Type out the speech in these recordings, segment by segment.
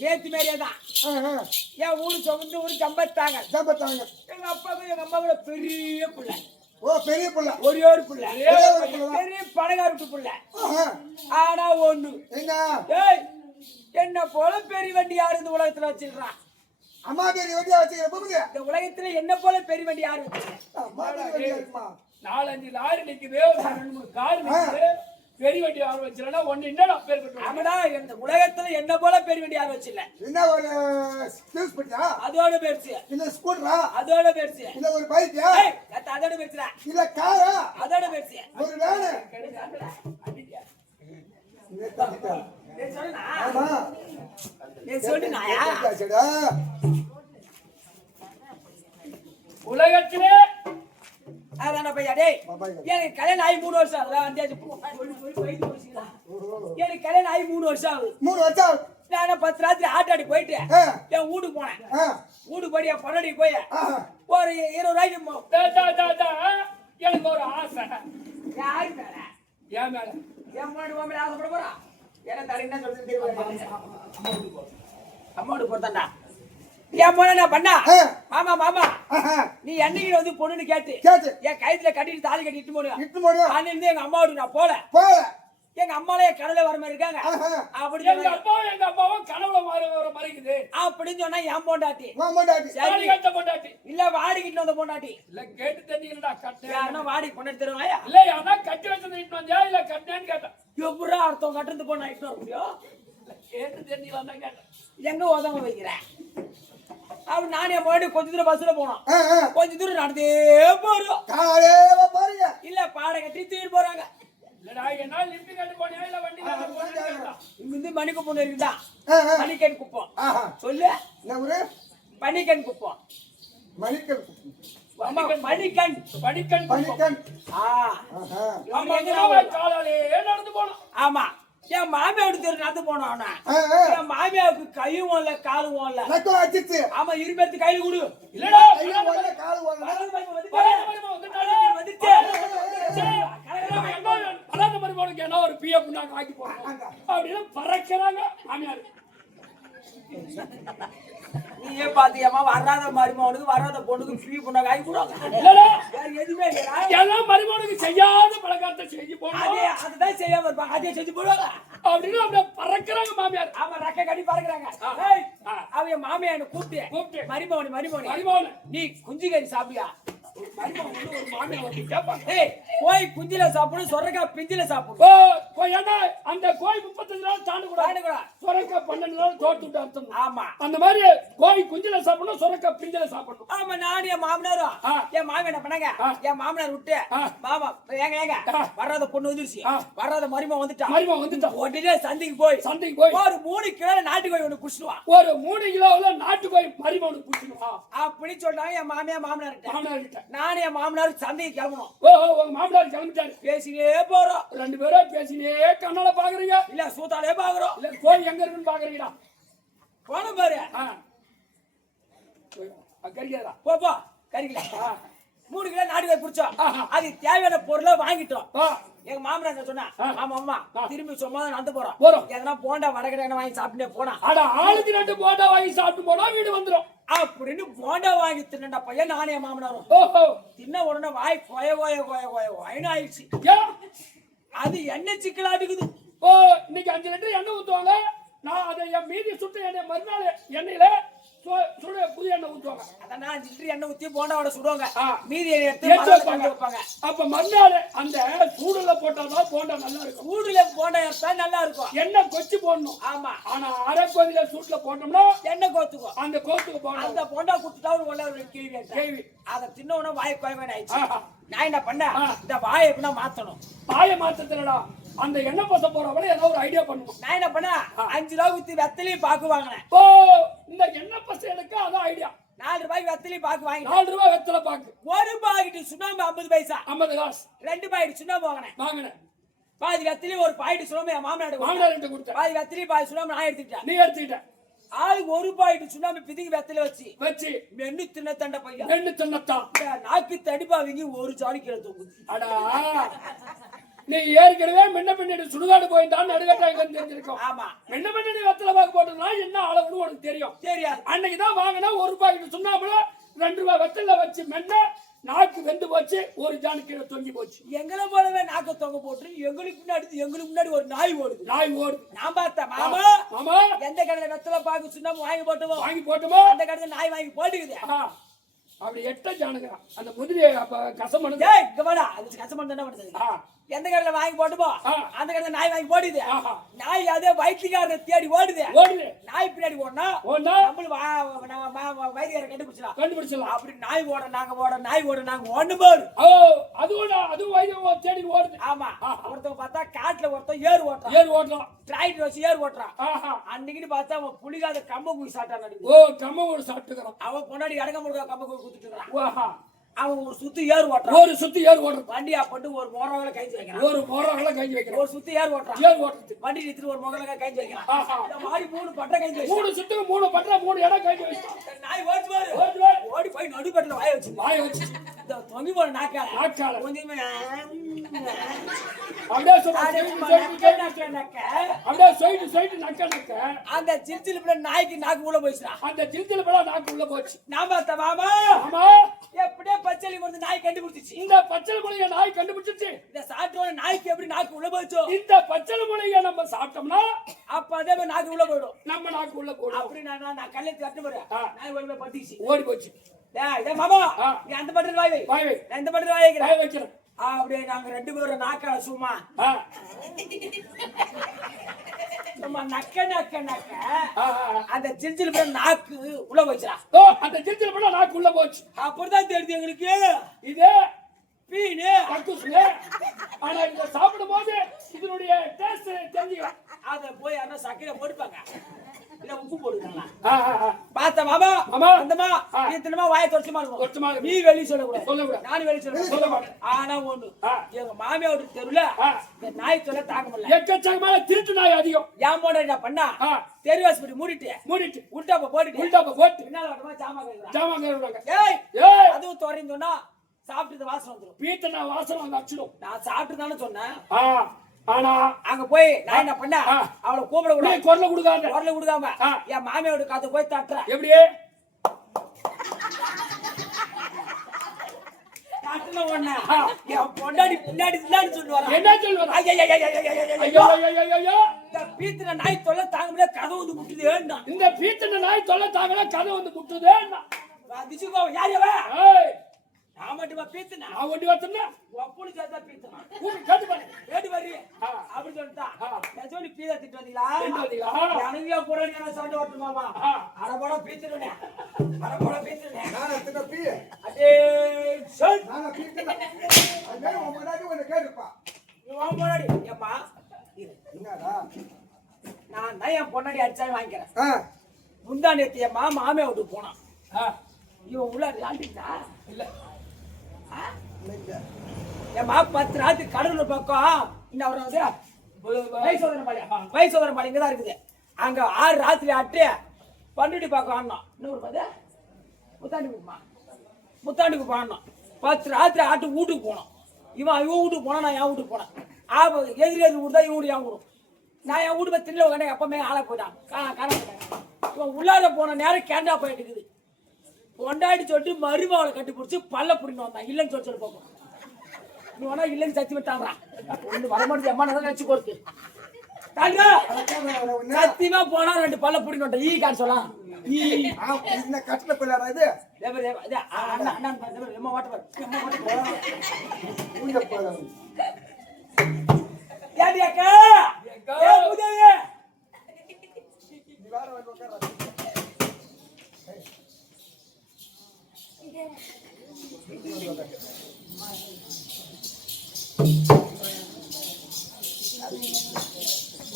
நேத்து மேரியதான் என் ஊரு சொந்த ஊரு ஜம்பத்தாங்க எங்க அப்பாவுக்கு எங்க அம்மாவோட பெரிய பிள்ளை. ஓ பெரிய பிள்ளை, ஒரே ஒரு பிள்ளை, பெரிய பணக்காரட்டு பிள்ளை. ஆனா ஒண்ணு என்ன போல பெரிய வண்டி யாரு இந்த உலகத்துல வச்சிருக்கான்? அம்மா பெரிய வண்டியா வச்சுக்கிற இந்த உலகத்துல என்ன போல பெரிய வண்டி யாரு வச்சிருக்கா? 4-5 லாரி நிக்குது, 2-3 கார் நிக்குது. பெரிய வண்டி யார் வச்சிருந்தா ஒண்ணு என்னடா பேர் கட்டுவாங்க. ஆமாடா, இந்த உலகத்துல என்ன போல பெரிய வண்டி யாரும் வச்சில்ல. என்ன ஒரு ஸ்கூஸ் பண்ணியா? அதோட பெருசு. இல்ல ஸ்கூட்டரா? அதோட பெருசு. இல்ல ஒரு பைக்கா? அதோட பெருசுடா. இல்ல காரா? அதோட பெருசு. ஒரு வேனு? நீ சொல்லுனா? ஆமா. நீ சொல்லுனாயா? உலகத்திலே அதான பையா டேய். எனக்கு கல்யாணம் ஆகி 3 வருஷம் ஆகுது. வந்தாச்சு. எனக்கு கல்யாணம் ஆகி 3 வருஷம் ஆகுது. 3 வருஷம். நான் 10 ராத்திரி ஆட்டாடி போயிட்டு என் வீட்டுக்கு போனேன். வீட்டுக்கு போய் என் பொண்டாடி போய் ஒரு 20 ரூபாய்க்கு எனக்கு ஒரு ஆசை. யாரு மேல? என் மேல. என் பொண்டாடி மேல ஆசைப்பட போறா? என்ன தடை என்ன சொல்றது தெரியும். அம்மாவுக்கு போட்டான்டா. என் பொண்ணு என்ன பண்ணா? மாமா மாமா நீ என்னைக்கு வந்து பொண்ணுன்னு கேட்டு என் கைத்துல கட்டிட்டு தாலி கட்டிட்டு போடுவேன். அன்னிருந்து எங்க அம்மாவோட நான் போல. எங்க அம்மாலே கனவுல வர மாதிரி இருக்காங்க. அப்படி எங்க அப்பாவும் கனவுல வர மாதிரிக்குது அப்படின்னு சொன்னா என் பொண்டாட்டி இல்ல வாடிக்கிட்டு வந்த பொண்டாட்டி இல்ல கேட்டு தெரிஞ்சுக்கா கட்டு யாருன்னா வாடி பொண்டாட்டி தருவாயா? இல்ல யாரா கட்டி வச்சு வந்தியா இல்ல கட்டினு கேட்டேன். எப்படா அர்த்தம் கட்டுறது பொண்ணு ஆயிட்டு வர முடியும்? கேட்டு தெரிஞ்சுக்கலாம் தான் கேட்டேன். எங்க உதவ வைக்கிறேன் அப்ப நானே போயிட்டு கொஞ்ச தூரம் பஸ்ல போனோம். கொஞ்ச தூரம் நடந்தே போறோம். இல்ல பாட கட்டி தூக்கிட்டு போறாங்க. இல்லடா என்ன லிஃப்ட் கட்டி போனியா இல்ல வண்டில போனியா? இங்க மணிக்கு பொண்ணு இருக்குதா? மணிக்கன் குப்பம். சொல்லு என்ன ஊரு? மணிக்கன் குப்பம். மணிக்கன் மணிக்கன் மணிக்கன் மணிக்கன். காலாலே நடந்து போனோம். ஆமா என் மாமியாவோட தெரு நடந்து போனோம். என் மாமியாவுக்கு கையும் இல்ல காலும் இல்ல. ஆமா இருபத்து கையில கொடு. இல்லடா ஒரு பிய புண்ணாக்கு ஆக்கி போறாங்க அப்படின்னு பறக்கிறாங்க மாமியார். நீயே பாத்தியம்மா வராத மருமகனுக்கு வராத பொண்ணுக்கு ஃப்ரீ புண்ணாக்கு ஆக்கி போடுவாங்க. எதுவுமே எல்லாம் மருமகனுக்கு செய்யாத பழக்கத்தை செஞ்சு போடுவாங்க. அதுதான் செய்யாம இருப்பாங்க. அதே செஞ்சு போடுவாங்க அப்படின்னு அப்படியே பறக்கிறாங்க மாமியார். ஆமா ரக்க கட்டி பறக்கிறாங்க. அவங்க மாமியார் கூப்பிட்டு மருமகன் நீ குஞ்சு கறி சாப்பிடியா? ஒரு மாமியார் வந்து கேட்பாங்க கோய் குஞ்சில சாப்பிடு சொரக்காய் பிஞ்சில சாப்பிடு. ஏன்னா அந்த கோய் 35 நாள் தாண்டு கூட சொரக்காய் 12 நாள் தோட்டு விட்டு அர்த்தம். ஆமா அந்த மாதிரி கோய் குஞ்சில சாப்பிடணும் சொரக்காய் பிஞ்சில சாப்பிடணும். ஆமா நான் என் மாமனாரும் என் மாமி என்ன பண்ணாங்க? என் மாமனார் விட்டு மாமா ஏங்க வராத பொண்ணு வந்துருச்சு வராத மருமகன் வந்துட்டா உடனே சந்தைக்கு போய் ஒரு 3 கிலோ நாட்டுக்கோய் ஒண்ணு குடிச்சுடுவான். ஒரு 3 கிலோல நாட்டுக்கோய் மருமகனுக்கு குடிச்சுடுவான் அப்படி சொன்னாங்க என் மாமனார். நானே என் மாமனார் சந்தைக்கு கிளம்பணும். உங்க மாமனார் கிளம்பிட்டாரு. பேசினே போறோம். 2 பேரும் பேசினே கண்ணால பாக்குறீங்க இல்ல சூத்தாலே பாக்குறோம். இல்ல கோய் எங்க இருக்குன்னு பாக்குறீங்களா? போன பாரு கறிக்கிறா போ கறிக்கல 3 கிலோ நாட்டுக்கோய் குடிச்சோம். அது தேவையான பொருளை வாங்கிட்டோம். எங்க மாமனார் சொன்னா ஆமா திரும்பி சும்மா நடந்து போறோம். எதனா போண்டா வடகடை வாங்கி சாப்பிட்டே போனா ஆளுக்கு 2 போண்டா வாங்கி சாப்பிட்டு போனா வீடு வந்துடும் அப்படின்னு போண்டா வாங்கி தின்னடா பையன். நானே மாமனாரும் தின்ன உடனே வாய் கொய ஆயிடுச்சு. அது எண்ணெய் சிக்கலாட்டுக்குது. இன்னைக்கு 5 லிட்டர் எண்ணெய் ஊத்துவாங்க. நான் அதை என் மீதி சுட்டு எண்ணெய் மறுநாள் எண்ணெயில புது எண்ணெய் ஊத்துவாங்க. அதான் 5 லிட்டர் எண்ணெய் ஊத்தி போண்டாவோட சுடுவாங்க. மீதி எடுத்து வைப்பாங்க. அப்ப மறுநாள் அந்த சூடுல போட்டாதான் போண்டா நல்லா இருக்கும். சூடுல போண்டா எடுத்தா நல்லா இருக்கும். எண்ணெய் கொச்சி போடணும். ஆமா ஆனா அரைக்கோதில சூட்ல போட்டோம்னா எண்ணெய் கோத்துக்கும். அந்த கோத்துக்கு போடணும். அந்த போண்டா குடுத்தா ஒரு கேள்வி அதை தின்ன உடனே வாய் கொயவன் ஆயிடுச்சு. நான் என்ன பண்ண இந்த வாயை எப்படின்னா மாத்தணும். வாயை மாத்தலடா அந்த எண்ணெய் பச போறவள ஏதோ ஒரு ஐடியா பண்ணுவோம். நான் என்ன பண்ண 5 ரூபாய் ஊத்தி வெத்தலையும் பாக்கு வாங்கினேன். இந்த எண்ணெய் பச எனக்கு அதான் ஐடியா. 4 ரூபாய்க்கு வெத்தலையும் பாக்கு வாங்கி 4 ரூபாய் வெத்தலை பாக்கு. 1 பாக்கெட் சுண்ணாம்பு 50 பைசா 50 காசு. 2 பாக்கெட் சுண்ணாம்பு வாங்கினேன். பாதி வெத்தலையும் ஒரு பாக்கெட் சுண்ணாம்பு என் மாமனார் கொடுத்தேன். பாதி வெத்தலையும் பாதி சுண்ணாம்பு நான் எடுத்துக்கிட்டேன். நீ எடுத்துக்கிட்ட. ஆளுக்கு 1 பாக்கெட் சுண்ணாம்பு பிதிங்கி வெத்தலை வச்சு மென்னு தின்ன தண்ட பையன் மென்னு தின்னத்தான் நாக்கு தடிப்பாவீங்க ஒரு சாணி கீழே தூங்குது. அடா நீ ஏற்கனவே முன்ன பின்னாடி சுடுகாடு போயிட்டான்னு நடுகட்டாங்க தெரிஞ்சிருக்கோம். ஆமா முன்ன பின்னாடி வெத்தலை பாக்கு போட்டதுனா என்ன அளவுன்னு உனக்கு தெரியாது. அன்னைக்குதான் வாங்கினா 1 பாக்கெட் சுண்ணாம்புல 2 ரூபாய் வெத்தலை வச்சு மென்ன நாக்கு வெந்து போச்சு. ஒரு ஜானு கீழே தொங்கி போச்சு. எங்களை போலவே நாக்கு தொங்க போட்டு எங்களுக்கு முன்னாடி ஒரு நாய் ஓடுது. நான் பார்த்தேன் மாமா எந்த கடையில வெத்தலை பாக்கு சுண்ணாம்பு வாங்கி போட்டுமோ வாங்கி அந்த கடையில நாய் வாங்கி போட்டுக்குது. அப்படி எட்ட ஜானுங்கிறான் அந்த முதிரையை அப்ப கசமனு டேய் இங்க வாடா அது கஷ்டமா என்ன பண்ணுது எந்த கடையில வாங்கி போட்டு போ அந்த கடையில நாய் வாங்கி போடுது நாய் அதே வயிற்றுக்காரரை தேடி ஓடுது நாய் பின்னாடி ஓடனா நம்மள வைத்தியரை கண்டுபிடிச்சலாம் அப்படி நாய் ஓட நாங்க ஒண்ணு போடு அதுவும் வைத்தியம் தேடி ஓடுது ஆமா ஒருத்தவங்க பார்த்தா காட்டுல ஒருத்தன் ஏறு ஓட்டுறான் டிராக்டர் வச்சு ஏறு ஓட்டுறான் அன்னைக்குன்னு பார்த்தா அவன் புளிகாத கம்ப குடி சாப்பிட்டான் கம்ப கூட சாப்பிட்டுக்கிறான் அவன் பொன்னாடி இடங்க முழுக்க கம்ப குடி குடுத்துட்டு இருக்கான் அவன் ஒரு சுத்தி ஏறு ஓட்டுறான் வண்டியா போட்டு ஒரு மோரவங்கள கைஞ்சு வைக்கிறான் ஒரு சுத்தி ஏறு ஓட்டுறான் வண்டி நிறுத்தி ஒரு மோரவங்கள கைஞ்சு வைக்கிறான் இந்த மாதிரி 3 பட்டை கைஞ்சு வைக்கிறான் 3 சுத்துக்கு 3 பட்டை 3 இடம் கைஞ்சு வைக்கிறான் நாய் ஓடி போய் நடுப்பட்டல வாய வச்சு இந்த தொங்கி போற நாக்கால கொஞ்சமே அப்படியே சொல்லிட்டு நக்க அந்த சிரிச்சில நாய்க்கு நாக்கு உள்ள போச்சு நாம மாமா எப்படியே பச்சளி வந்து நாய் கண்டுபிடிச்சிச்சு இந்த பச்சளை முளைய நாய் கண்டுபிடிச்சிச்சு இந்த சாப்பிட்டோட நாய்க்கு எப்படி நாக்கு உள்ள போச்சோ இந்த பச்சளை முளைய நம்ம சாப்பிட்டோம்னா அப்ப அதே மாதிரி நாக்கு உள்ள போயிடும் நம்ம நாக்கு உள்ள போயிடும் அப்படி நான் கல்லை தட்டு போறேன் நாய் ஓடி போய் பட்டிச்சு ஓடி போச்சு டேய் மாமா நீ அந்த பட்டல் வாய் வை நான் இந்த பட்டல் வாய் வைக்கிறேன் அப்படியே நாங்க 2 பேரும் நாக்கால சும்மா நக்க அந்த சிரிச்சில நாக்கு உள்ள போச்சுடா அந்த சிரிச்சில நாக்கு உள்ள போச்சு அப்படிதான் தெரியுது எங்களுக்கு இது பீனு ஆனா இத சாப்பிடும் போது இதனுடைய டேஸ்ட் தெரிஞ்சுக்கலாம் அத போய் யாரா சக்கரை போட்டுப்பாங்க இல்ல உப்பு போடுறாங்க பாத்த மாமா அந்தமா நீத்தனமா வாயை தொச்சமா இருக்கும் நீ வெளிய சொல்லக்கூடாது நானும் வெளிய சொல்ல மாட்டேன் ஆனா ஒண்ணு எங்க மாமியாரோட தெருல இந்த நாய் தொல்லை தாங்க முடியல எக்கச்சக்கமான திருட்டு நாய் அதிகம் ஏன் போட என்ன பண்ணா தெரு ஹாஸ்பிட்டல் மூடிட்டு உள்டாப்ப போட்டு பின்னால வட்டமா ஜாமா கழுவுறாங்க ஏய் அதுவும் தோறிந்தோன்னா சாப்பிட்டு வாசனை வந்துடும் வீட்டுல வாசனை வந்து அடிச்சிடும் நான் சாப்பிட்டு தானே சொன்னேன் ஆனா அங்க போய் நான் என்ன பண்ண அவளை கூப்பிட கூட குரல கொடுக்காம என் மாமியோட காத்து போய் தட்டுறேன் எப்படி தட்டுன உடனே என் பொண்டாடி பின்னாடி சொல்லுவாங்க என்ன சொல்லுவாங்க இந்த பீத்தின நாய் தொல்லை தாங்க முடியல கதை வந்து முட்டுது இந்த பீத்தின நாய் தொல்லை தாங்கல கதை வந்து முட்டுது திசுகோ யார் நான் மட்டுமா பீத்தினா நான் ஒண்டி வரத்துனா ஒப்புனு சேர்த்தா பீத்தினா கேட்டு பாரு கேட்டு பாரு அப்படி சொல்லிட்டா நான் சொல்லி பீதா திட்டு வந்தீங்களா எனக்கு போறேன் நான் சண்டை ஓட்டு மாமா அரைபோட பீத்திருனேன் நான் எத்தனை பீ அடே சொல் நான் பீத்தினா அதே உமராடி வந்து கேடுப்பா நீ வா போறாடி ஏப்பா என்னடா நான் தான் என் பொன்னாடி அடிச்சாலும் வாங்கிக்கிறேன் முந்தா நேத்து என் மாமே விட்டு போனான் இவன் உள்ள விளாண்டிட்டா இல்ல என் மா 10 ராத்திரி கடலூர் பக்கம் இன்னும் அவர் வைசோதன பாடி இங்கதான் இருக்குது அங்க 6 ராத்திரி ஆட்டு பண்டுடி பக்கம் ஆடணும் இன்னொரு பாது முத்தாண்டிக்கு பாடணும் 10 ராத்திரி ஆட்டு வீட்டுக்கு போனோம் இவன் வீட்டுக்கு போனா நான் என் வீட்டுக்கு போனேன் எதிரி வீடு தான் இவன் வீடு என் வீடும் நான் என் வீட்டு தில்ல உடனே எப்பவுமே ஆளை போயிட்டான் காண போயிட்டான் இவன் உள்ளார போன நேரம் கேண்டா போயிட்டு இருக்குது பொண்டாடி சொல்லிட்டு மருமாவளை கட்டி பிடிச்சி பல்ல பிடின்னு வந்தான் இல்லைன்னு சொல்லி போகும் நீ வேணா இல்லைன்னு சத்தி விட்டாங்க ஒண்ணு வரமாட்டது அம்மா நான் நினைச்சு கொடுத்து சத்தியமா போனா 2 பல்ல பிடின்னு வந்தான் ஈ கார் சொல்லலாம் இந்த கட்டில பிள்ளைடா இது எம்மா வாட்டு ஏடி அக்கா உதவி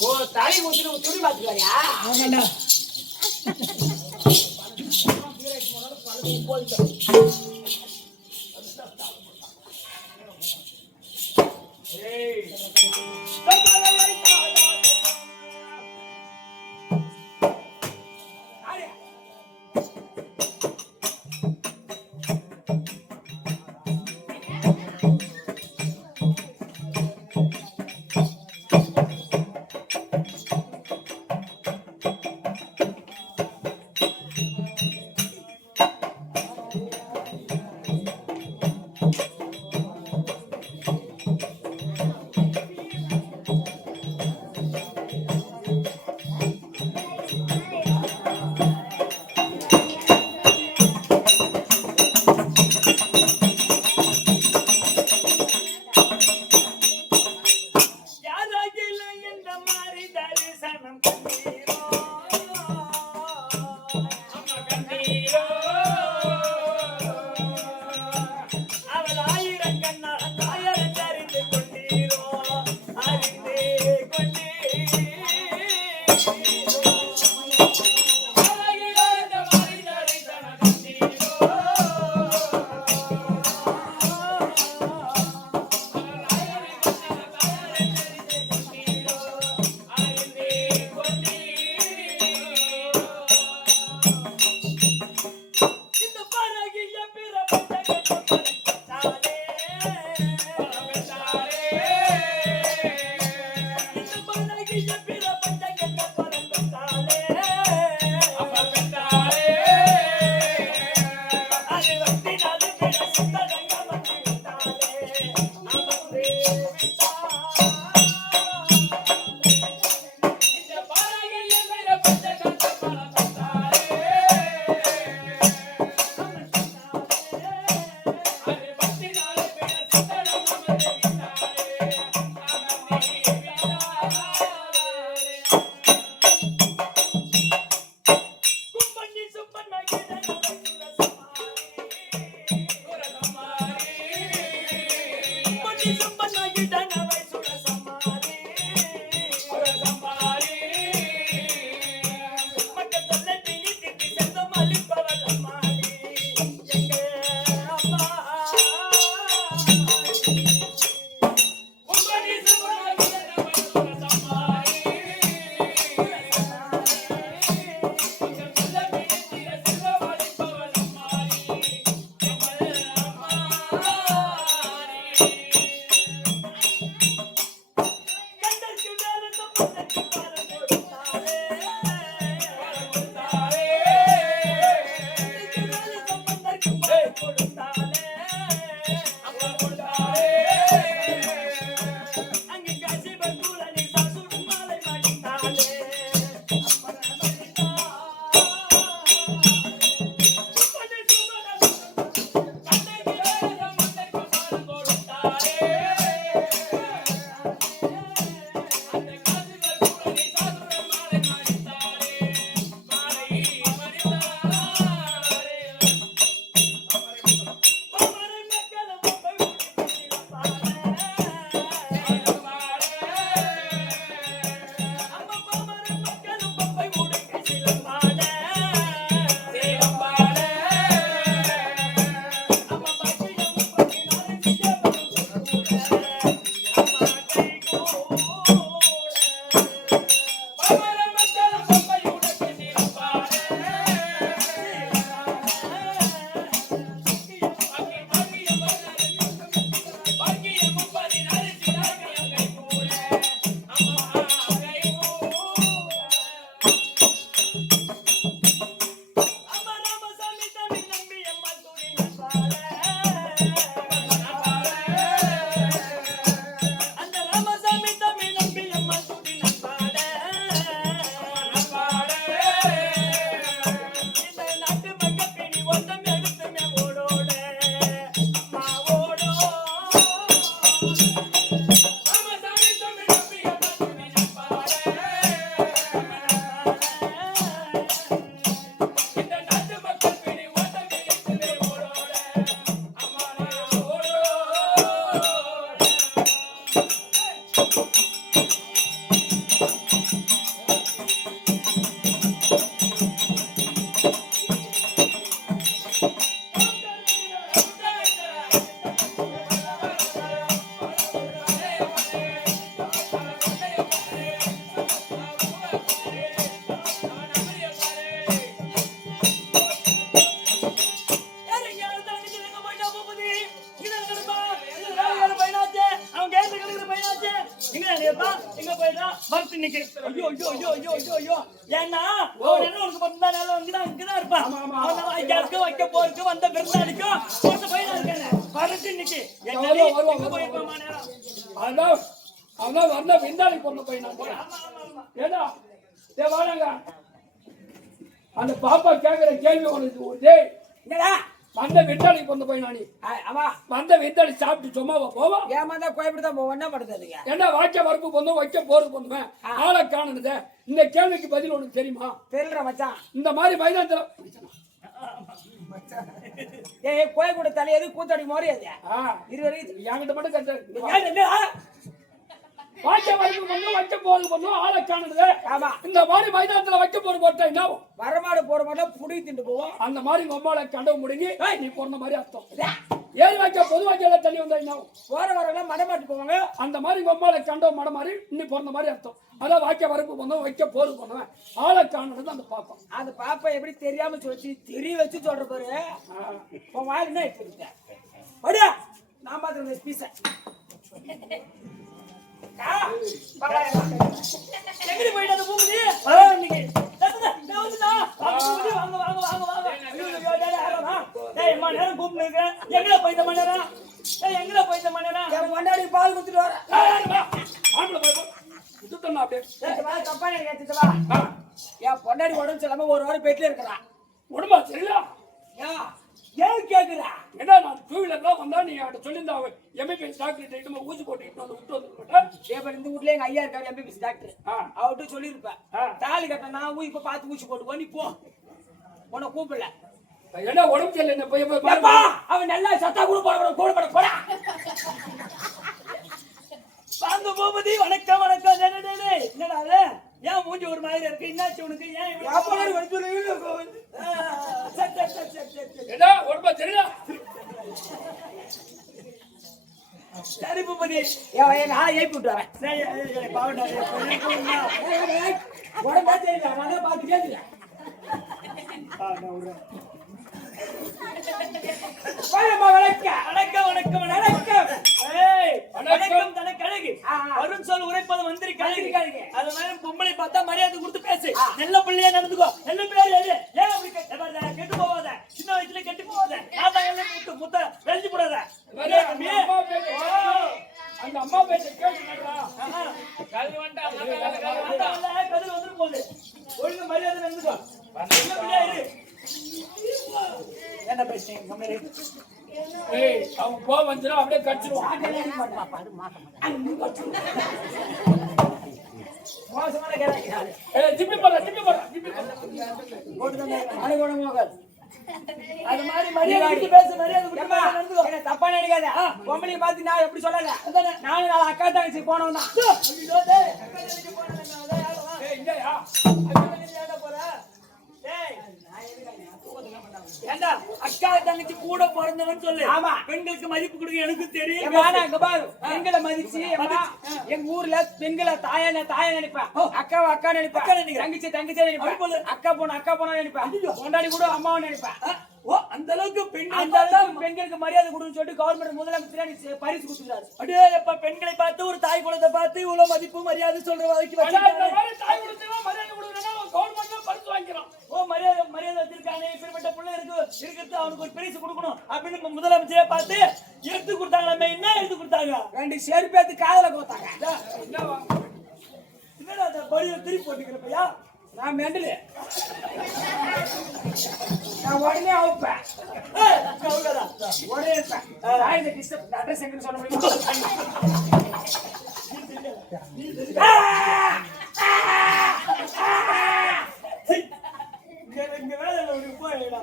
ஓ தாலி ஊத்துட்டு துணி பாத்துக்காரியா ஆமாண்டா ஐயோ ஐயோ ஐயோ ஐயோ ஐயோ ஐயோ ஏன்னா அவன் என்ன உனக்கு பத்தா நேரம் இங்கதான் இருப்பான் அவன் ஐயாவுக்கு வைக்க போருக்கு வந்த விருந்தாளிக்கும் ஒருத்த பையனா இருக்கானே வரட்டு இன்னைக்கு எங்க போயிருப்பாமா நேரம் அதான் அதான் வந்த விருந்தாளி பொண்ணு பையனா ஏடா டேய் வாடங்க அந்த பாப்பா கேக்குற கேள்வி உனக்கு டேய் என்னடா வந்த விருந்தாளி பொண்ணு பையனா நீ ஆமா வந்த விருந்தாளி சாப்பிட்டு சும்மாவா போவா ஏமாந்தா கோயம்புத்தூர் தான் ஒண்ணா படுத்துறதுங்க என்ன வாய்க்க வரப்பு பொண்ணும் வைக்க போறது பொண்ணுவேன் ஆளை காணுது இந்த கேள்விக்கு பதில் உனக்கு தெரியுமா தெரியல மச்சான் இந்த மாதிரி மைதானத்துல ஏய் கோயில் கூட தலையது கூத்தாடி மோரி அது இருவரைக்கும் என்கிட்ட மட்டும் கட்ட ஏன் என்ன வாக்கிய வரைக்கும் பண்ணும் வைக்க போது பண்ணும் ஆளை காணுது. ஆமா இந்த மாதிரி மைதானத்துல வைக்க போது போட்டா என்ன ஆகும்? வரமாடு போற மாட்டோம் புடி திண்டு போவோம் அந்த மாதிரி உங்க அம்மாவை கண்டவு முடிங்கி நீ பிறந்த மாதிரி அர்த்தம். ஏறி வைக்க பொது வாக்கியால தள்ளி வந்தா என்ன ஆகும்? போற வரலாம் மடமாட்டு போவாங்க. அந்த மாதிரி உங்க அம்மாவை கண்டவு மட மாதிரி நீ பிறந்த மாதிரி அர்த்தம். அதான் வாக்கிய வரப்பு பண்ணோம் வைக்க போது பண்ணுவேன் ஆளை காணுறது அந்த பாப்போம். அந்த பாப்பா எப்படி தெரியாம சொல்லி தெரிய வச்சு சொல்ற பாரு உன் வாயில் என்ன எடுத்துக்கிட்டேன் படியா நான் பாத்துருந்தேன் பீச எங்கடி போயிட்டு அந்த பூமதி இன்னைக்கு வாங்க வாங்க வாங்க வாங்க நேரம் கூப்பிட்டு இருக்கேன். எங்கட போயிட்ட மணி நேரம் எங்கட போயிட்ட மணி நேரம் என் கொண்டாடி பால் குத்துட்டு வர தப்பா கேட்டுவா என் பொண்டாடி உடம்பு சொல்லாம ஒரு வாரம் பெட்ல இருக்கிறான் உடம்பா சரியா? ஏன் கேக்குறா ஏன்னா நான் 2 வீலர்லாம் வந்தா நீ அவட்ட சொல்லியிருந்தா எம்பிபிஎஸ் டாக்டர் ஊசி போட்டு வந்து விட்டு வந்து இந்த வீட்ல எங்க ஐயா இருக்காரு எம்பிபிஎஸ் டாக்டர் அவர்கிட்ட சொல்லியிருப்பேன் தாலி கட்ட நான் இப்ப பார்த்து ஊசி போட்டு நீ போ உன்னை கூப்பிடல ஏன்னா உடம்பு சரியில்லை போய் அவன் நல்லா சத்தா கூட போட போடா வாங்க பூமதி வணக்கம் வணக்கம் என்னடா ஏன் மூஞ்சி ஒரு மாதிரி இருக்கு என்னாச்சு உனக்கு ஏன் ஏன்னா உடம்பா சரியா? சரி பூமதி நான் ஏப்பி விட்டு வரேன் உடம்பா தெரியல நான் பார்த்து கேட்கிறேன் வணக்கம் வணக்கம் வணக்கம் வணக்கம் தனக்கு அழகு வரும் சொல் உரைப்பது மந்திரி கழகு அது மாதிரி பொம்பளை பார்த்தா மரியாதை கொடுத்து பேசு நல்ல பிள்ளையா நடந்துக்கோ நல்ல பேர் ஏன் அப்படி கெட்டு போவாத சின்ன வயசுல கெட்டு போவாத நான் முத்த வெளிச்சு போடாத அந்த அம்மா பேச கேட்டுடா கதில் வந்துட்டு போகுது ஒழுங்கு மரியாதை நடந்துக்கோ நல்ல பிள்ளையா இரு என்ன பேசுறீங்க அவன் கோவம் வந்துடும் அப்படியே கடிச்சிருவான். மோசமான கேட்க ஜிப்பி போடுற அது மாதிரி மரியாதை பேச மரியாதை தப்பா நினைக்காத பொம்பளைய பார்த்து நான் எப்படி சொல்லல நானும் நாலு அக்கா தங்கச்சி போனவன் தான் ஏண்டா அக்கா தங்கச்சி கூட பிறந்தவன் சொல்லு. ஆமா பெண்களுக்கு மதிப்பு கொடுக்க எனக்கு தெரியும். பெண்களை மதிச்சு எங்க ஊர்ல பெண்களை தாயா நினைப்பேன் அக்காவை அக்கா நினைப்பேன் தங்கச்சி தங்கச்சியா நினைப்பேன் அக்கா போன நினைப்பேன் கொண்டாடி கூட அம்மாவை நினைப்பேன். அந்த அளவுக்கு பெண்களுக்கு மரியாதை கொடுன்னு சொல்லிட்டு கவர்மெண்ட் முதலமைச்சர் பரிசு கொடுத்துருக்காரு. அப்படியே இப்ப பெண்களை பார்த்து ஒரு தாய் குலத்தை பார்த்து இவ்வளவு மதிப்பு மரியாதை சொல்ற வரைக்கும் மரியாதை வச்சிருக்காங்க இப்படிப்பட்ட பிள்ளை இருக்கிறது அவனுக்கு ஒரு பரிசு கொடுக்கணும் அப்படின்னு முதலமைச்சரை பார்த்து எடுத்து கொடுத்தாங்களே என்ன எடுத்து கொடுத்தாங்க 2 செருப்பேத்து காதல கோத்தாங்க. திருப்பி போட்டுக்கிறப்பையா நான் மெண்டலு நான் உடனே அவுப்பேன் உடனே இருப்பேன் அட்ரஸ் எங்கன்னு சொல்ல முடியுமா இங்க வேலை போயிடா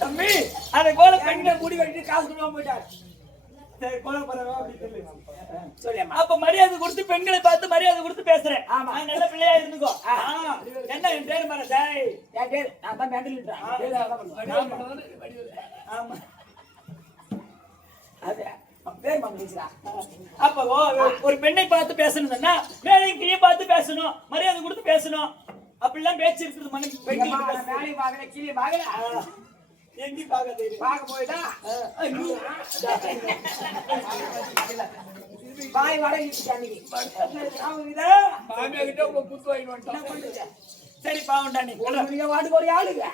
தம்பி அதை போல பெண்களை முடி வெட்டி காசு கொடுக்காம போயிட்டாரு. அப்ப மரியாதை கொடுத்து பெண்களை பார்த்து மரியாதை கொடுத்து பேசுறேன். ஆமா நல்ல பிள்ளையா இருந்துக்கோ. என்ன என் பேரு மாற சாய் என் பேரு நான் தான் மெண்டலிட்டேன். ஆமா அது பேர் மந்திரா. அப்ப ஒரு பெண்ணை பார்த்து பேசணும்னா வேலைக்கு பார்த்து பேசணும் மரியாதை கொடுத்து பேசணும் அப்படிலாம் பேச்சு இருக்குது மன பெண்களுக்கு. வேலை பாக்கல கீழே பாக்கல எங்கி பார்க்க போயிட்டா பாய் வர சரி பாவண்டா நீ வாட்டுக்கு ஒரு ஆளுங்க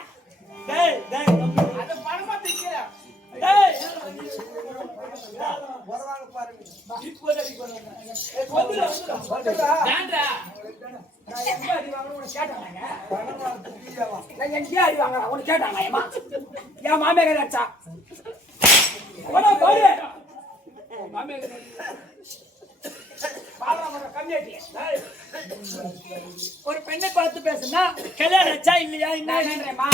கேட்டாங்க என் மாமியா கேட்டா கம்மியாட்டி. ஒரு பெண்ணை பார்த்து பேசுனா கல்யாணம் ஆச்சா இல்லையா என்ன நான் என்னன்றேம்மா,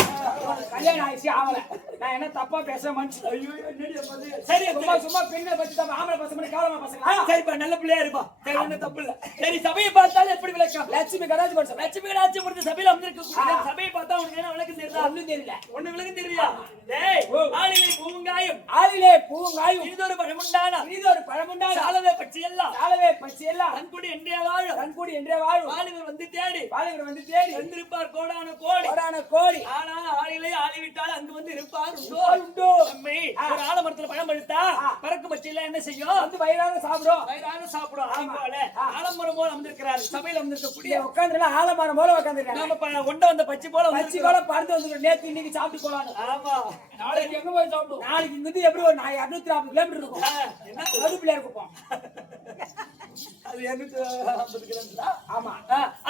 உனக்கு கல்யாணம் ஆயிடுச்சு ஆகல. நான் என்ன தப்பா பேசுற மனுஷன். ஐயோ என்னடி அப்பது சரி சும்மா சும்மா பெண்ணை பத்தி தான் ஆம்பளை பசங்க கேவலமா பசங்களா? சரிப்பா நல்ல பிள்ளையா இருப்பா சரி ஒண்ணும் தப்பு இல்ல சரி சபையை பார்த்தாலும் எப்படி விளக்கம் லட்சுமி கடாஜ் படுசம். லட்சுமி கடாட்சி முடிஞ்ச சபையில அமர்ந்திருக்க சபையை பார்த்தா உனக்கு என்ன விளக்கம் தெரியுதா ஒண்ணும் தெரியல. ஒண்ணு விளக்கம் தெரியலையா டேய் ஆளிலை பூங்காயும் ஆளிலே பூங்காயும் இதுதொரு பழமுண்டானா இது ஒரு பழமுண்டான சாலவே பட்சி எல்லாம் சாலவே பச்சி எல்லாம் கண்குடி என்றே வாழும் கண்கூடி என்றே வாழும். வாலிபர் வந்து தேடி வாலிபர் வந்து தேடி வந்திருப்பார் கோடான கோடி கோடான கோடி ஆனால் ஆளிலை ஆளிவிட்டால் அங்கு வந்து இருப்பார் உண்டோ உண்டோ. அம்மை ஒரு ஆலமரத்துல பழம் பழுத்தா பறக்கு பட்சியில என்ன செய்யும் வந்து வயிறார சாப்பிடும். வயிறார சாப்பிடும் அதே போல ஆலமரம் போல அமர்ந்திருக்கிறார் சபையில அமர்ந்திருக்கக்கூடிய உட்காந்துல ஆலமரம் போல உட்காந்துருக்காங்க. நாம ஒண்ட வந்த பச்சை போல பச்சி வந்திருக்கிறோம். போல பறந்து வந்துடும். நேத்து இன்னைக்கு சாப்பிட்டு போலான்னு. ஆமா நாளைக்கு எங்க போய் சாப்பிடுவோம்? நாளைக்கு இங்கிருந்து எப்படி ஒரு 240 கிலோமீட்டர் இருக்கும். என்ன கடுப்புல இருக்கும். அது 250 கிலோமீட்டர் ஆமா.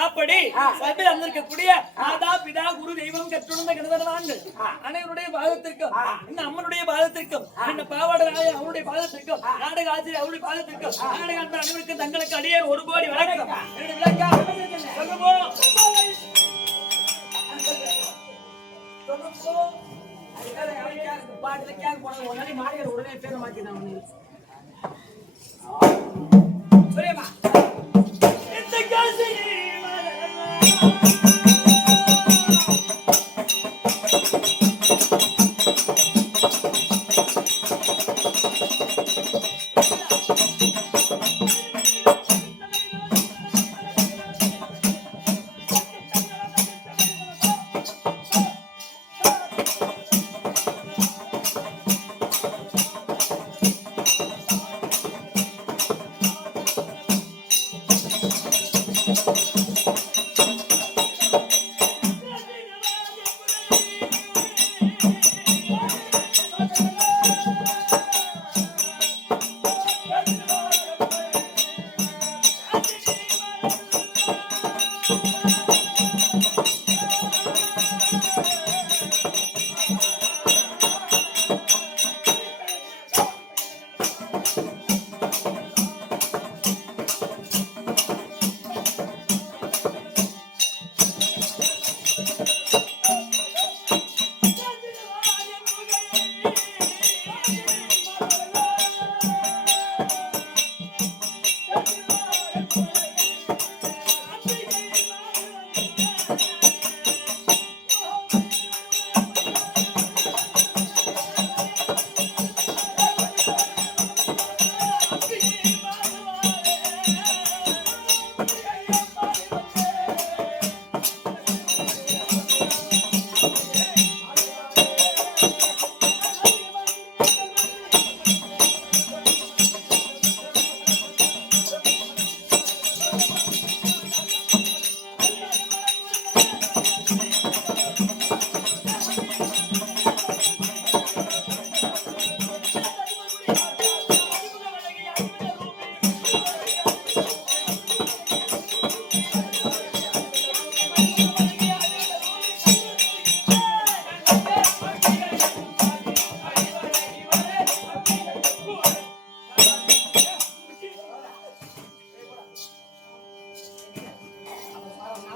அப்படி சபையில் அமர்ந்திருக்கக்கூடிய மாதா பிதா குரு தெய்வம் கற்றுணர்ந்த கணவன்கள் அனைவருடைய பாதத்திற்கும் இந்த அம்மனுடைய பாதத்திற்கும் இந்த பாவாடராய அவருடைய பாதத்திற்கும் நாடக ஆசிரியர் அவருடைய பாதத்திற்கும் நாடக அன்பர் அனைவருக்கும் தங்களுக்கு அடியே ஒரு கோடி வணக்கம் என்னுடைய விளக்கம் சொல்லுவோம் பாட்டுல கேட்க போனது ஒரு நாளைக்கு மாடிகள் உடனே பேரை மாத்தினாங்க. புரியுமா? இந்த காசி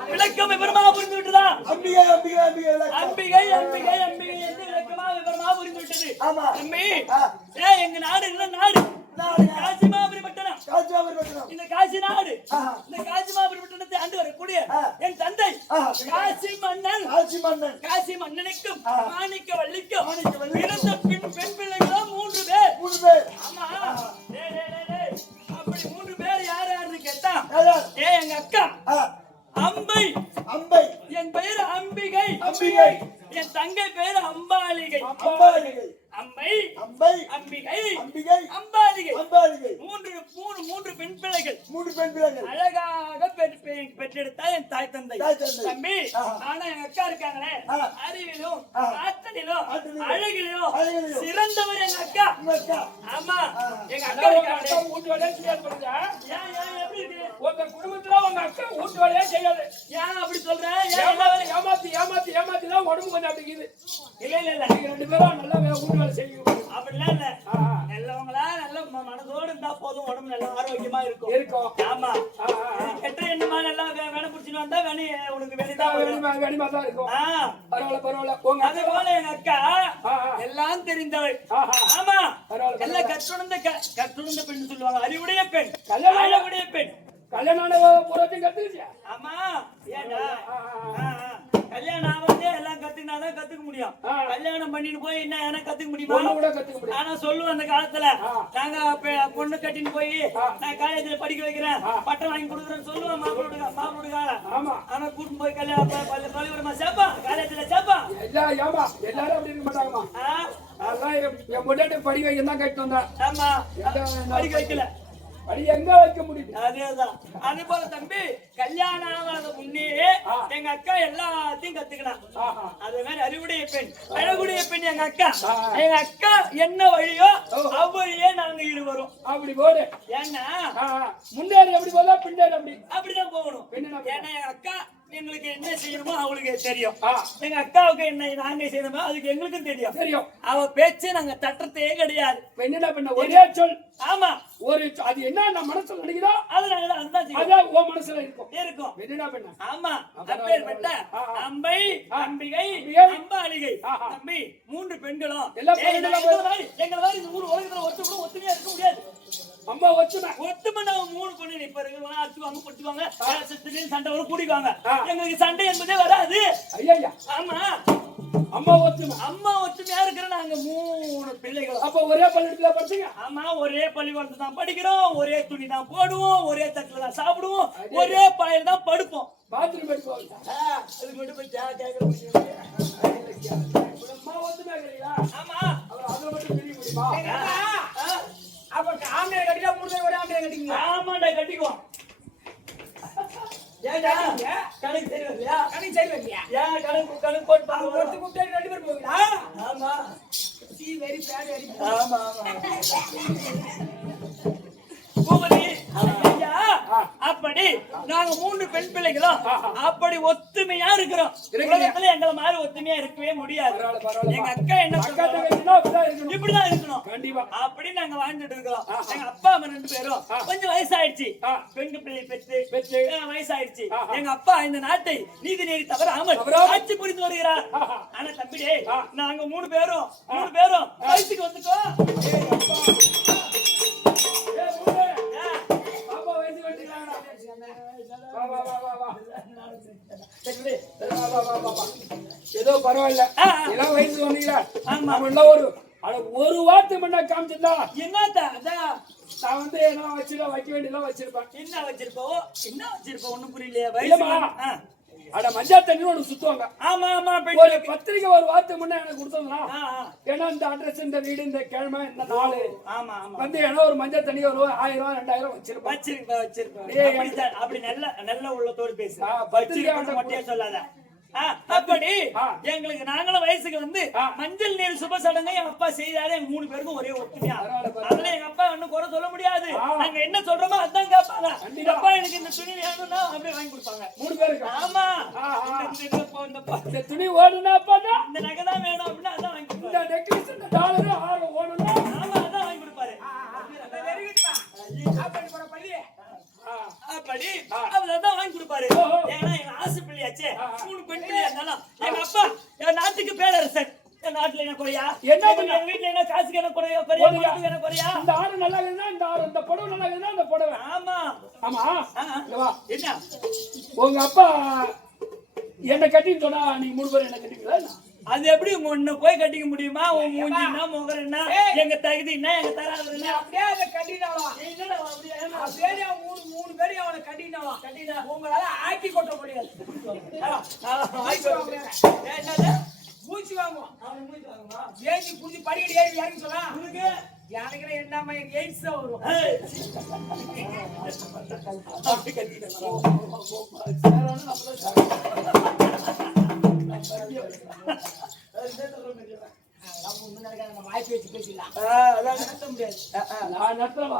விளக்கம் விவரமா புரிந்து விட்டதா அம்பிகை அம்பிகை அம்பிகை விளக்கம். அம்பிகை அம்பிகை அம்பிகை என்று விளக்கமா விவரமா புரிந்து விட்டது ஆமா. அம்மி ஆ. எங்க நாடு என்ன நாடு நாடுங்க. காசிமாபுரி பட்டணம் காஞ்சிபுரம் பட்டணம். இந்த காசி நாடு ஆஹா. இந்த காசிமாபுரி பட்டணத்தை ஆண்டு வரக்கூடிய ஆ. என் தந்தை ஆஹா. காசி மன்னன் காஞ்சி மன்னன். காசி மன்னனுக்கும் ஆ. மாணிக்க வள்ளிக்கும் மாணிக்க வள்ளிக்கும். பிறந்த பெண் பிள்ளைகளோ 3 பேர் 3 பேர். ஆமா டேய், டேய், டேய், டேய். அப்படி 3 பேர் யார் யாருன்னு கேட்டா யார்? எங்க அக்கா ஆ. அம்பை அம்பை. என் பெயர் அம்பிகை அம்பிகை. என் தங்கை பெயர் அம்பாலிகை அம்பாலிகை. அம்மை அம்பை. அம்பிகை அம்பிகை. அம்பாலிகை அம்பாலிகை. மூன்று பெண் பிள்ளைகள் 3 பெண் பிள்ளைகள். அழகாக பெற்றெடுத்தா என் தாய் தந்தை தாய் தந்தை. தம்பி ஆஹா. ஆனா எங்க அக்கா இருக்காங்களே ஆஹா. அறிவிலும் ஆஹா. ஆற்றலிலும் ஆற்றலிலும், அழகிலும் அழகிலும் சிறந்தவர் எங்க அக்கா உங்க அக்கா. ஆமா ஆஹா. எங்க அக்கா அக்கா இருக்காங்களே வீட்டு வேலையே செய்யாது பாருங்க. ஏன் எப்படி இருக்கு உங்க குடும்பத்துல உங்க அக்கா வீட்டு வேலையே செய்யாது. ஏன் அப்படி சொல்ற ஏன் என்ன வேலை? ஏமாத்தி தான் உடம்பு கொஞ்சம் அப்படி இருக்குது. இல்ல நீங்க 2 பேரும் நல்லா வீட்டு வேலை செய்யுங்க. அப்படிலாம் இல்ல ஆ. நல்லவங்களா நல்ல மனதோடு இருந்தா இருந்தா போதும், உடம்பு நல்லா ஆரோக்கியமா இருக்கும். இருக்கும். ஆமா. ஆ, ஆ, ஆ. கெட்ட எண்ணமா நல்லா வேலை பிடிச்சிட்டு வந்தா உனக்கு வெளிதான் வரும். வெளிமா தான் இருக்கும். ஆ, பரவாயில்ல பரவாயில்ல. உங்க அதே போல எங்க அக்கா எல்லாம் தெரிந்தவள். ஆஹா. ஆமா, பரவாயில்ல, எல்லாம் கற்றுணர்ந்த பெண் சொல்லுவாங்க. அறிவுடைய பெண், கல்யாணம் அழகுடைய பெண். கல்யாணம் பூரத்தையும் கத்துக்கிச்சியா? ஆமா, ஏண்டா கல்யாணம் ஆவதே எல்லாம் கத்துக்கினாதான் கத்துக்க முடியும். கல்யாணம் பண்ணிட்டு போய் என்ன கத்துக்க முடியுமா? ஒண்ணு கூட கத்துக்க முடியும். ஆனா சொல்லுவோம் அந்த காலத்துல, நாங்க பொண்ணு கட்டின்னு போய் நான் காலேஜ்ல படிக்க வைக்கிறேன், பட்டம் வாங்கி கொடுக்குறேன்னு சொல்லுவோம் மாப்பிள்ளைக்காக. ஆமா. ஆனா கூட்டின்னு போய் கல்யாணம் பள்ளிக்கூடமா சேர்ப்பா, காலேஜ்ல சேர்ப்பா. ஏமா எல்லாரும் அப்படி இருக்க மாட்டாங்கம்மா. அதான் என் பொண்டாட்டி படிக்க வைக்க தான் கட்டிட்டு வந்தா. ஆமா, படிக்க வைக்கல. படி எங்க வைக்க முடியும்? அதேதான். அதே போல தம்பி, கல்யாணம் ஆகாத முன்னே எங்க அக்கா எல்லாத்தையும் கத்துக்கினான். அதே மாதிரி அறிவுடைய பெண், அழகுடைய பெண் எங்க அக்கா. எங்க அக்கா என்ன வழியோ அவ்வழியே நாங்க இருவரும். அப்படி போடு. ஏன்னா முன்னேறி எப்படி போதா பின்னேறி அப்படி அப்படிதான் போகணும். பின்னா ஏன்னா எங்க அக்கா எங்களுக்கு என்ன செய்யணுமோ அவளுக்கு தெரியும். எங்க அக்காவுக்கு என்ன நாங்க செய்யணுமோ அதுக்கு எங்களுக்கும் தெரியும். அவ பேச்சு நாங்க தட்டுறதே கிடையாது. என்ன பண்ண ஒரே சொல். ஆமா, ஒரு அது என்ன நம்ம மனசுல நினைக்குதோ அதான் உன் மனசுல இருக்கும். என்ன பண்ண? ஆமா, அப்பேற்பட்ட அம்பை, அம்பிகை, அம்பாளிகை தம்பி 3 பெண்களும் எங்களை மாதிரி இந்த ஊர் உலகத்துல ஒத்துமையா இருக்க முடியாது. அம்மா ஒத்துமை நாங்க 3 பொண்ணு இப்ப இருக்க அடிச்சுவாங்க, பொடிச்சுவாங்க, சண்டை வரும், கூடிக்குவாங்க. எங்களுக்கு சண்டை என்பதே வராது. ஐயா. ஆமா, அம்மா ஒத்துமையா இருக்கிற நாங்க 3 பிள்ளைகள். அப்ப ஒரே பள்ளிக்கூடத்துல படிச்சீங்க? ஆமா, ஒரே பள்ளிக்கூடத்துல தான் படிக்கிறோம், ஒரே துணி தான் போடுவோம், ஒரே தட்டுல தான் சாப்பிடுவோம், ஒரே பாயில தான் படுப்போம். பாத்ரூம் போயிடுவோம். அது மட்டும் போய் கேட்க அம்மா ஒத்துமையா இருக்கிறீங்களா? ஆமா, அதை மட்டும் தெரிய முடியுமா? அப்ப ஆம்பளை கட்டிட்டா 3 பேர் ஒரே ஆம்பளை கட்டிங்களா? ஆமாண்டா, கட்டிக்குவோம். ஏண்டா கணக்கு தெரியும் இல்லையா? கணக்கு சரி வைக்கியா? ஏன் கணக்கு போட்டு பாருங்க. ஒருத்தர் கூப்பிட்டு 2 பேர் போவீங்களா? ஆமா, சி வெரி பேட் வெரி. ஆமா. பூமதி ஐயா, அப்படி நாங்க 3 பெண் பிள்ளைகளும் அப்படி ஒத்துமையா இருக்கிறோம். உலகத்துல எங்களை மாதிரி ஒத்துமையா இருக்கவே முடியாது. எங்க அக்கா என்ன இப்படிதான் இருக்கணும் கண்டிப்பா. அப்படி நாங்க வாழ்ந்துட்டு இருக்கிறோம். எங்க அப்பா அம்மா 2 பேரும் கொஞ்சம் வயசாயிடுச்சு, பெண் பிள்ளை பெற்று வயசாயிடுச்சு. எங்க அப்பா இந்த நாட்டை நீதி நெறி தவறாமல் ஆட்சி புரிந்து வருகிறார். ஆனா தம்பிடே, நாங்க 3 பேரும் வயசுக்கு வந்துட்டோம். ஏதோ பரவாயில்ல, எல்லாம் வயசு வந்தீங்களா? ஒரு வார்த்தை பண்ண காமிச்சிருந்தா என்னத்தா நான் வந்து என்ன வைக்க வேண்டியதெல்லாம் வச்சிருப்பேன். என்ன வச்சிருப்போம் ஒண்ணும் புரியலையா? அட மஞ்சா தண்ணி ஒன்று சுத்துவாங்க. ஆமா ஆமா, ஒரு பத்திரிக்கை ஒரு வார்த்தை முன்ன எனக்கு கொடுத்ததுனா, ஏன்னா இந்த அட்ரஸ், இந்த வீடு, இந்த கிழமை, இந்த நாள் வந்து ஏன்னா ஒரு மஞ்சள் தண்ணி ஒரு 1000 2000 வச்சிருப்பேன். அப்படி நல்ல உள்ளத்தோடு பேசு. பத்திரிக்கை மட்டும் சொல்லாத. அப்படி எங்களுக்கு நாங்களும் வயசுக்கு வந்து மஞ்சள் நீர் சுப சடங்கை எங்க அப்பா செய்தாரு. எங்க 3 பேருக்கும் ஒரே ஒத்துமையா. அதுல எங்க அப்பா ஒன்னும் குறை சொல்ல முடியாது. நாங்க என்ன சொல்றோமோ அதான் கேட்பாங்க. அப்பா எனக்கு இந்த துணி வேணும்னா அப்படியே வாங்கி கொடுப்பாங்க 3 பேருக்கு. ஆமா, இந்த துணி ஓடுனா இந்த நகை தான் வேணும் அப்படின்னா அதான் வாங்கி கொடுப்பாரு. இந்த நெக்லஸ், இந்த டாலர், ஆரம் ஓடணும். ஆமா, அதான் வாங்கி கொடுப்பாரு. அப்படி அவதான் வாங்கி கொடுப்பாரு. ஏன்னா எங்க ஆசை பிள்ளையாச்சே, 3 பெண் பிள்ளையா இருந்தாலும் எங்க அப்பா என் நாட்டுக்கு பேரரசர். என் நாட்டுல என்ன குறையா? என்ன எங்க வீட்டுல என்ன காசுக்கு என்ன குறையா? என்ன குறையா? இந்த ஆறு நல்லா இருக்குன்னா இந்த ஆறு, இந்த புடவை நல்லா இருக்குன்னா இந்த புடவை. ஆமா ஆமா. என்ன உங்க அப்பா என்ன கட்டின்னு சொன்னா நீங்க 3 பேரும் என்ன கட்டிங்களா? அது எப்படி ஒண்ணு போய் கட்டிக்க முடியுமா? உன் மூஞ்சினா முகர் என்ன, எங்க தகுதி என்ன, எங்க தராது என்ன, அப்படியே அதை கட்டினாலும் அப்படியே 3 பேரும் அவனை கட்டினா உங்களால ஆக்கி கொட்ட முடியாது. மூச்சு வாங்குவோம். ஏஞ்சி புடிச்சு படிக்கடி ஏறி யாருன்னு சொன்னா எனக்கு என்னமா எய்ட்ஸ் வரும். வாய்ப்பு வச்சு பேசிடலாம். அதான் நடத்த முடியாது. நான் நடத்துறவா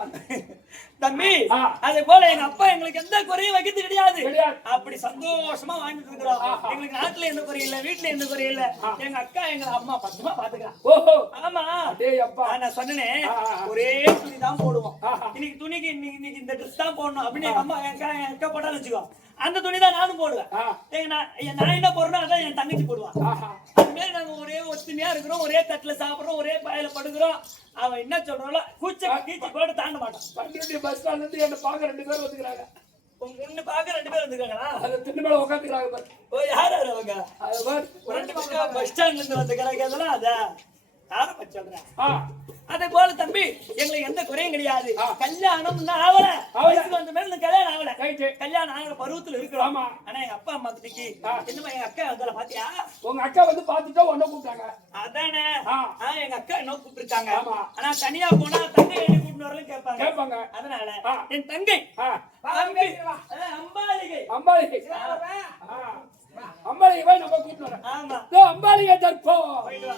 தம்பி ஆ. அதே போல எங்க அப்பா எங்களுக்கு எந்த குறையும் வைக்கிறது கிடையாது. கிடையாது. அப்படி சந்தோஷமா வாழ்ந்துட்டு இருக்கிறோம். எங்களுக்கு நாட்டுல எந்த குறையும் இல்ல, வீட்டுல எந்த குறையும் இல்ல. எங்க அக்கா எங்க அம்மா பத்திரமா பாத்துக்கலாம். ஓஹோ ஆமா டேய் அப்பா நான் சொன்னேனே ஒரே துணி தான் போடுவோம். இன்னைக்கு துணிக்கு இன்னைக்கு இந்த ட்ரெஸ் தான் போடணும் அப்படின்னு எங்க அம்மா என் அக்கா போட்டான்னு வச்சுக்கோ, அந்த துணி தான் நானும் போடுவேன். நான் என்ன போடுறேன் அதான் என் தங்கச்சி போடுவான். அது மாதிரி நாங்க ஒரே ஒத்துமையா இருக்கிறோம், ஒரே தட்டுல சாப்பிடுறோம், ஒரே பாயில படுக்கிறோம். அவன் என்ன சொல்றாளோ கூச்ச கீச்சு கூட தாண்ட மாட்டான். பண்டிகை பஸ் ஸ்டாண்ட்ல இருந்து என்ன பாக்க 2 பேர் வந்துக்கிறாங்க. உன்னை பாக்க 2 பேர் வந்துருக்காங்களா? அது திண்ணு மேல உட்காந்துக்கிறாங்க பாரு. ஓ யாரு அவங்க? அது பாரு. 2 பேர் பஸ் ஸ்டாண்ட்ல இருந்து வந்துக்கிறாங்க. அதெல்லாம் அதான் யார பத்தி சொல்றேன். அதே போல தம்பி எங்களுக்கு எந்த குறையும் கிடையாது. கல்யாணம் ஆவல, வயசுக்கு வந்த மேல இந்த கல்யாணம் ஆவல. கல்யாணம் ஆகிற பருவத்துல இருக்கிறோம். ஆனா எங்க அப்பா அம்மா கிட்டக்கு என்னமா எங்க அக்கா வந்தால பாத்தியா? உங்க அக்கா வந்து பாத்துட்டா உன்ன கூப்பிட்டாங்க. அதானே எங்க அக்கா என்ன கூப்பிட்டுருக்காங்க. ஆனா தனியா போனா தங்கை என்ன கூப்பிட்டு வரலாம் கேட்பாங்க. அதனால என் தங்கை அம்பாலிகை அம்பாலிகை அம்பாலிகை போய் நம்ம கூப்பிட்டு வரோம். ஆமா அம்பாலிகை தற்போ போயிட்டு வா.